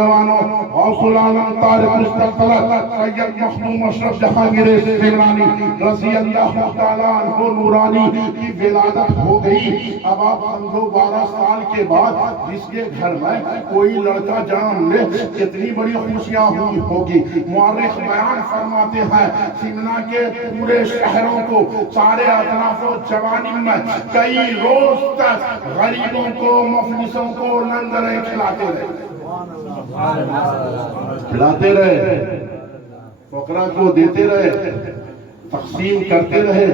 نوجوانوں غوث العالم طارق مستقبلت سید مخدوم اشرف جہانگیر سمنانی رضی اللہ تعالیٰ عنہ نورانی کی ولادت ہو گئی. اب آپ سمجھو 12 سال کے بعد جس کے گھر میں کوئی لڑکا جنم لے کتنی بڑی خوشیاں ہوگی. مورخ بیان فرماتے ہیں سمنا کے پورے شہروں کو سارے اطراف و جوانب میں کئی روز تک غریبوں کو مفلسوں کو لنگریں کھلاتے رہے فقراء کو دیتے رہے تقسیم کرتے رہے.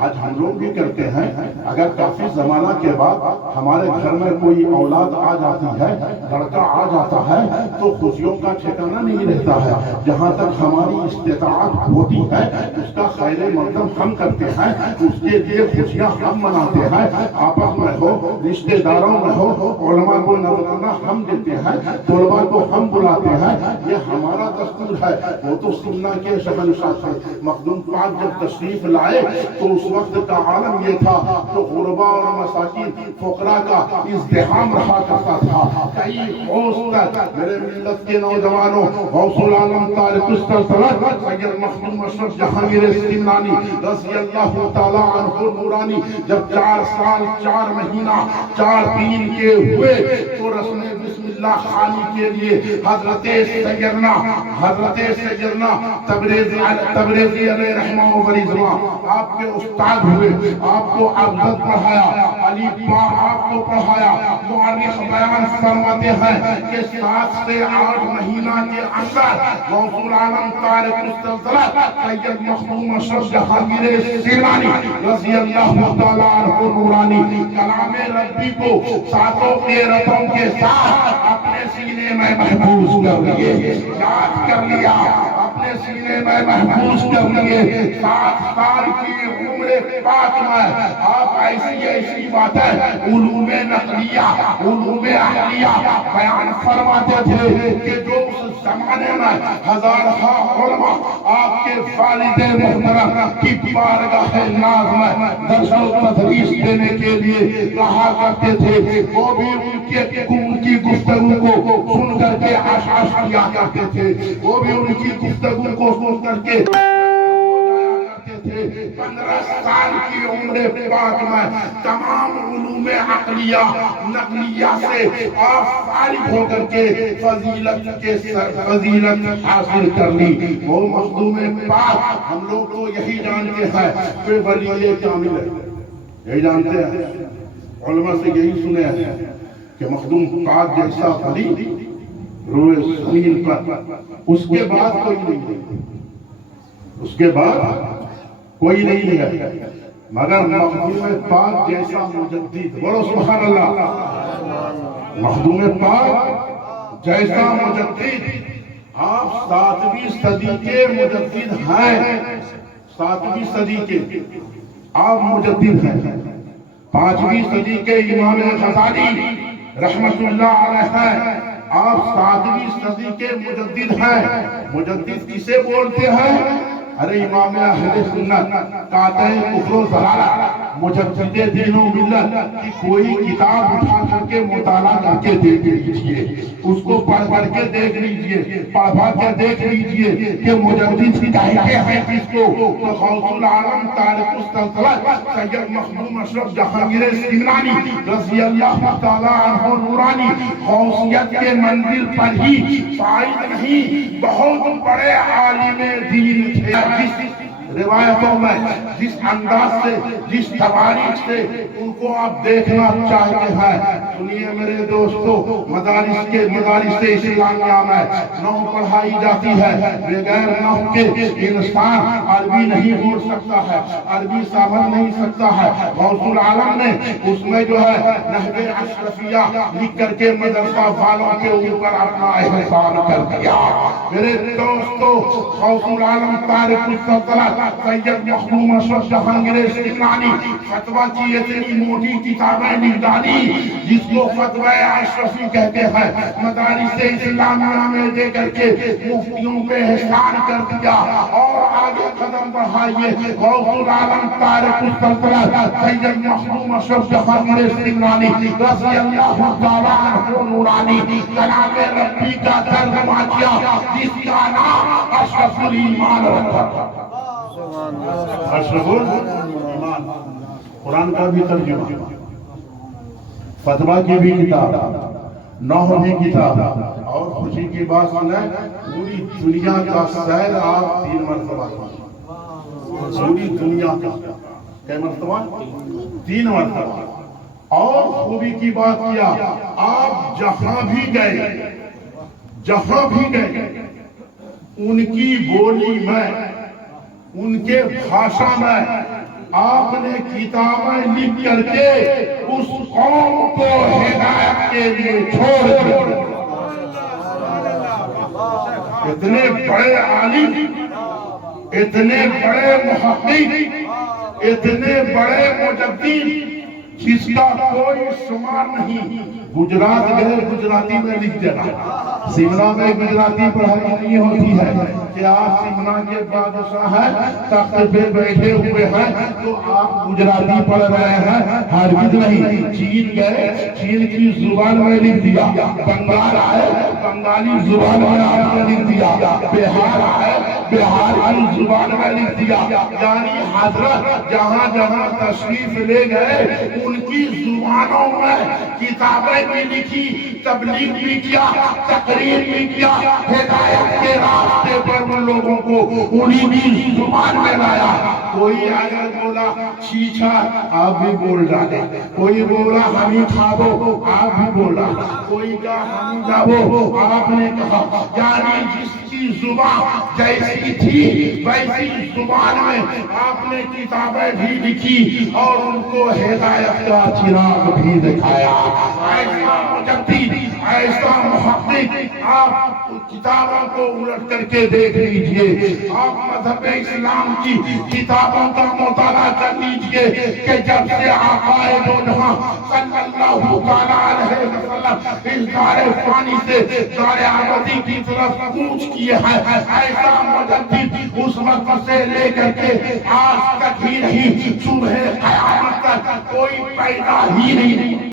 آج ہم لوگ بھی کرتے ہیں. اگر کافی زمانہ کے بعد ہمارے گھر میں کوئی اولاد آ جاتی ہے لڑکا آ جاتا ہے تو خوشیوں کا ٹھکانہ نہیں رہتا ہے. جہاں تک ہماری استطاعت ہوتی ہے اس کا خیر مقدم ہم کرتے ہیں, اس کے لیے خوشیاں ہم مناتے ہیں. آپس میں ہو رشتہ داروں میں ہو علماء کو نذرانہ ہم دیتے ہیں, طلباء کو ہم بلاتے ہیں. یہ ہمارا دستور ہے. وہ تو سننا کے شہنشاہ تھے. مخدوم پاک جب تشریف لائے تو اس وقت کا عالم یہ تھا تو غربا اور مساکین فقراء کا ازدحام رہا کرتا تھا. کئی روز تک میرے ملت کے نوجوانوں غوث العالم طارق مستقبلت سید مخدوم اشرف جہانگیر سمنانی رضی اللہ تعالیٰ عنہ نورانی جب 4 سال 4 مہینہ 4 دن کے ہوئے تو رسم بسم اللہ خانی کے لیے حضرت سیدنا تبریزی علیہ رحمہ و رضوان آپ کے استاد ہوئے, آپ کو عبدت پڑھایا, علی پا آپ کو پڑھایا. مورخ بیان فرماتے ہیں کہ 7 سے 8 مہینہ کے اندر غوث العالم طارق مستقبلت سید مخدوم اشرف جہانگیر سمنانی رضی اللہ تعالیٰ عنہ نورانی کلام ربی کو 7 قیرتوں کے ساتھ اپنے سینے میں محفوظ کر لیے, یاد کر لیا, اپنے سینے میں محفوظ کر لیے. 7 سال کی عمر پاک میں آپ ایسی باتیں علوم نقلیہ علوم عقلیہ بیان فرماتے تھے کہ جو اس زمانے میں ہزارہ علماء آپ کے والد محترم کی بارگاہ ناز میں درس و تدریس دینے کے لیے کہا کرتے تھے. وہ بھی ان کی گفتگو کو سن کر کے آشاش کیا کرتے تھے. وہ بھی ان کی گفتگو کو سن کر کے 15 سال کی عمر پاک میں تمام علوم عقلیہ نقلیہ سے آپ فارغ ہو کر کے فضیلت حاصل کر لی. وہ مخدوم پاک ہم لوگ تو یہی جانتے ہیں کہ ولی کامل ہے, یہی جانتے ہیں, علماء سے یہی سنے ہیں کہ مخدوم پاک جیسا ولی روئے زمین پر اس کے بعد کوئی نہیں ہے, اس کے بعد کوئی نہیں ہے مگر مخدوم پاک جیسا مجدد. بولو سبحان اللہ. مخدوم پاک جیسا مجدد. آپ 7ویں صدی کے مجدد ہیں, 7ویں صدی کے آپ مجدد ہیں. 5ویں صدی کے امام غزالی رحمت اللہ علیہ ہیں, آپ 7ویں صدی کے مجدد ہیں. مجدد کسے بولتے ہیں؟ ارے امام اہل سنت قاطع کفر و ضلالت مجدد دین و ملت کی کوئی کتاب اٹھا کر کے مطالعہ کر کے دیکھ لیجئے, اس کو پڑھ کے دیکھ لیجئے, پڑھ کے دیکھ لیجئے کہ مجدد کہتے ہیں کس کو. تو غوث العالم طارق مستقبلت سید مخدوم اشرف جہانگیر سمنانی رضی اللہ تعالیٰ عنہ نورانی غوثیت کے منزل پر ہی فائد نہیں, بہت بڑے عالم دین تھے. جس روایتوں میں جس انداز سے جس تواریخ سے ان کو آپ دیکھنا چاہتے ہیں. سنیے میرے دوستو, مدارس اسلامیہ میں نو پڑھائی جاتی ہے. بغیر نو کے انسان عربی نہیں بول سکتا ہے, عربی سمجھ نہیں سکتا ہے. غوث العالم نے اس میں جو ہے نحو اشرفیہ لکھ کر کے مدرسہ والوں کے اوپر اپنا احسان کر دیا. میرے دوستو, غوث العالم طارق مستقبلت سید مخدوم اشرف جہانگیر سمنانی فتویٰ کی اتنی موٹی کتابیں لکھ ڈالی جس کو فتویٰ اشرفی کہتے ہیں، مدارس اسلامیہ میں دے کر کے مفتیوں پہ احسان کر دیا۔ اور آگے قدم بڑھائیے، غوث العالم طارق السلطنت سید مخدوم اشرف جہانگیر سمنانی رضی اللہ تعالیٰ عنہ نورانی کلام ربی کا ترجمہ کیا، جس کا نام اشرف الایمان رکھا۔ اشرف الایمان قرآن کا بھی ترجمہ، فتویٰ کی بھی کتاب، نحو بھی کتاب، اور خوشی کی بات سنیں پوری دنیا کا سیر آپ 3 مرتبہ کی، پوری دنیا کا کئی مرتبہ؟ 3 مرتبہ۔ اور خوبی کی بات کیا، آپ جہاں بھی گئے، جہاں بھی گئے ان کی بولی میں، ان کے بھاشا میں آپ نے کتابیں لکھ کر کے اس قوم کو ہدایت کے لیے چھوڑ دیا۔ اتنے بڑے عالم، اتنے بڑے محقق، اتنے بڑے مجدد جس کا کوئی شمار نہیں۔ گجرات گئے، گجراتی میں لکھ دینا۔ سمنا میں گجراتی پڑھائی نہیں ہوتی ہے کہ آپ سمنا کے بادشاہ ہیں، تخت پہ بیٹھے ہوئے ہیں تو آپ گجراتی پڑھ رہے ہیں، ہرگز نہیں۔ چین گئے، چین کی زبان میں لکھ دیا۔ بنگال آئے، بنگالی زبان میں آپ نے لکھ دیا۔ بہار آئے، بہار کی زبان میں لکھ دیا۔ یعنی حضرت جہاں جہاں تشریف لے گئے ان کی زبانوں میں کتابیں بھی لکھی، تبلیغ بھی کیا، تقریر بھی کیا، ہدایت کے راستے پر ان لوگوں کو انہی کی زبان میں لایا۔ کوئی اگر بولا چیچا آپ بھی بول ڈالے، کوئی بولا ہمیں کھابو آپ بھی بولا، کوئی کہا ہمیں جابو آپ نے کہا۔ یعنی جس کی زبان جیسی تھی ویسی زبان میں آپ نے کتابیں بھی لکھی اور ان کو ہدایت کا چراغ بھی دکھایا۔ ایسا مجدد، ایسا محقق، آپ کتابوں کو الٹ کر کے دیکھ لیجئے، آپ مذہب اسلام کی کتابوں کا مطالعہ کر لیجئے کہ جب سے آقا دو جہاں صلی اللہ علیہ وسلم اس دار فانی سے دار ابدی کی طرف کوچ کیے ہیں، ایسا مجدد اس وقت سے لے کر کے آج تک ہی نہیں، صبح قیامت تک کوئی پیدا ہی نہیں۔